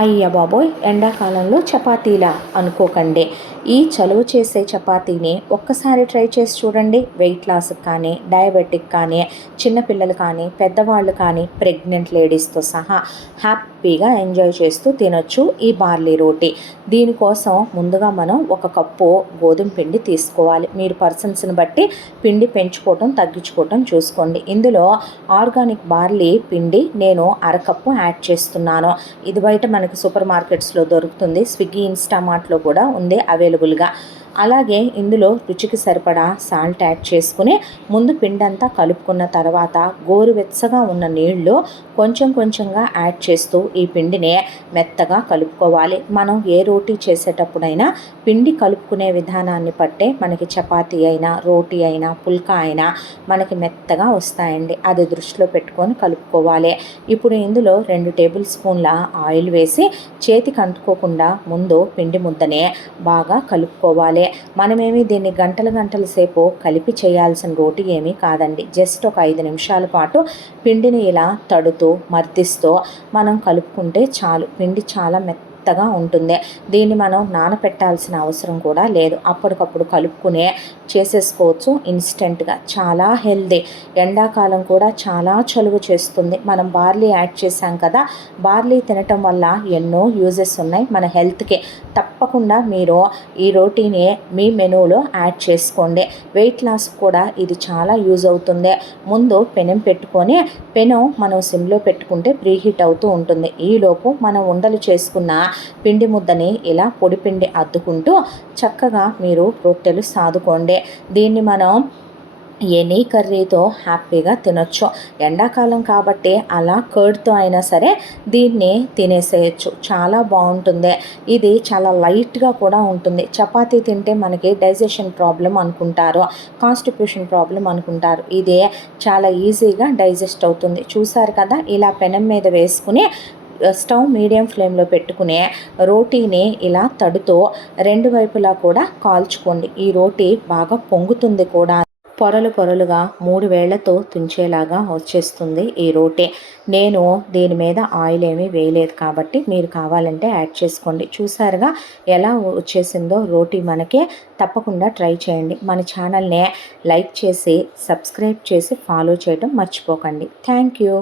అయ్య బాబోయ్ ఎండాకాలంలో చపాతీలా అనుకోకండి. ఈ చలువ చేసే చపాతీని ఒక్కసారి ట్రై చేసి చూడండి. వెయిట్ లాస్కి కానీ డయాబెటిక్ కానీ చిన్నపిల్లలు కానీ పెద్దవాళ్ళు కానీ ప్రెగ్నెంట్ లేడీస్తో సహా హ్యాపీగా ఎంజాయ్ చేస్తూ తినొచ్చు ఈ బార్లీ రోటీ. దీనికోసం ముందుగా మనం ఒక కప్పు గోధుమ పిండి తీసుకోవాలి. మీరు పర్సన్స్ని బట్టి పిండి పెంచుకోవటం తగ్గించుకోవటం చూసుకోండి. ఇందులో ఆర్గానిక్ బార్లీ పిండి నేను అరకప్పు యాడ్ చేస్తున్నాను. ఇది బయట మన మనకి సూపర్ మార్కెట్స్లో దొరుకుతుంది. స్విగ్గీ ఇన్స్టామార్ట్లో కూడా ఉంది అవైలబుల్గా. అలాగే ఇందులో రుచికి సరిపడా సాల్ట్ యాడ్ చేసుకుని ముందు పిండంతా కలుపుకున్న తర్వాత గోరువెచ్చగా ఉన్న నీళ్ళు కొంచెం కొంచెంగా యాడ్ చేస్తూ ఈ పిండిని మెత్తగా కలుపుకోవాలి. మనం ఏ రోటీ చేసేటప్పుడైనా పిండి కలుపుకునే విధానాన్ని బట్టే మనకి చపాతీ అయినా రోటీ అయినా పుల్కా అయినా మనకి మెత్తగా వస్తాయండి. అది దృష్టిలో పెట్టుకొని కలుపుకోవాలి. ఇప్పుడు ఇందులో రెండు టేబుల్ స్పూన్ల ఆయిల్ వేసి చేతికి అంటుకోకుండా ముందు పిండి ముద్దనే బాగా కలుపుకోవాలి. మనమేమి దీన్ని గంటల గంటల సేపు కలిపి చేయాల్సిన రోటీ ఏమీ కాదండి. జస్ట్ ఒక ఐదు నిమిషాల పాటు పిండిని ఇలా తడుతూ మర్దిస్తూ మనం కలుపుకుంటే చాలు. పిండి చాలా మెత్త మెత్తగా ఉంటుంది. దీన్ని మనం నానపెట్టాల్సిన అవసరం కూడా లేదు. అప్పటికప్పుడు కలుపుకునే చేసేసుకోవచ్చు ఇన్స్టెంట్గా. చాలా హెల్దీ. ఎండాకాలం కూడా చాలా చలువ చేస్తుంది. మనం బార్లీ యాడ్ చేసాం కదా బార్లీ తినటం వల్ల ఎన్నో యూజెస్ ఉన్నాయి మన హెల్త్కి. తప్పకుండా మీరు ఈ రోటీని మీ మెనూలో యాడ్ చేసుకోండి. వెయిట్ లాస్ కూడా ఇది చాలా యూజ్ అవుతుంది. ముందు పెనం పెట్టుకొని పెనం మనం సిమ్లో పెట్టుకుంటే ప్రీహీట్ అవుతూ ఉంటుంది. ఈలోపు మనం ఉండలు చేసుకున్న పిండి ముద్దని ఇలా పొడి పిండి అద్దుకుంటూ చక్కగా మీరు రొట్టెలు సాదుకోండి. దీన్ని మనం ఎనీ కర్రీతో హ్యాపీగా తినొచ్చు. ఎండాకాలం కాబట్టి అలా కర్డ్తో అయినా సరే దీన్ని తినేసేయచ్చు. చాలా బాగుంటుంది. ఇది చాలా లైట్గా కూడా ఉంటుంది. చపాతీ తింటే మనకి డైజెషన్ ప్రాబ్లం అనుకుంటారు. కాన్స్టిట్యూషన్ ప్రాబ్లం అనుకుంటారు. ఇది చాలా ఈజీగా డైజెస్ట్ అవుతుంది. చూసారు కదా? ఇలా పెనం మీద వేసుకుని స్టవ్ మీడియం ఫ్లేమ్లో పెట్టుకునే రోటీని ఇలా తడుతో రెండు వైపులా కూడా కాల్చుకోండి. ఈ రోటీ బాగా పొంగుతుంది కూడా. పొరలు పొరలుగా మూడు వేళ్ళతో తుంచేలాగా వచ్చేస్తుంది ఈ రోటీ. నేను దీని మీద ఆయిల్ ఏమీ వేయలేదు కాబట్టి మీరు కావాలంటే యాడ్ చేసుకోండి. చూసారుగా ఎలా వచ్చేసిందో రోటీ మనకి తప్పకుండా ట్రై చేయండి. మన ఛానల్ని లైక్ చేసి సబ్స్క్రైబ్ చేసి ఫాలో చేయడం మర్చిపోకండి. Thank you.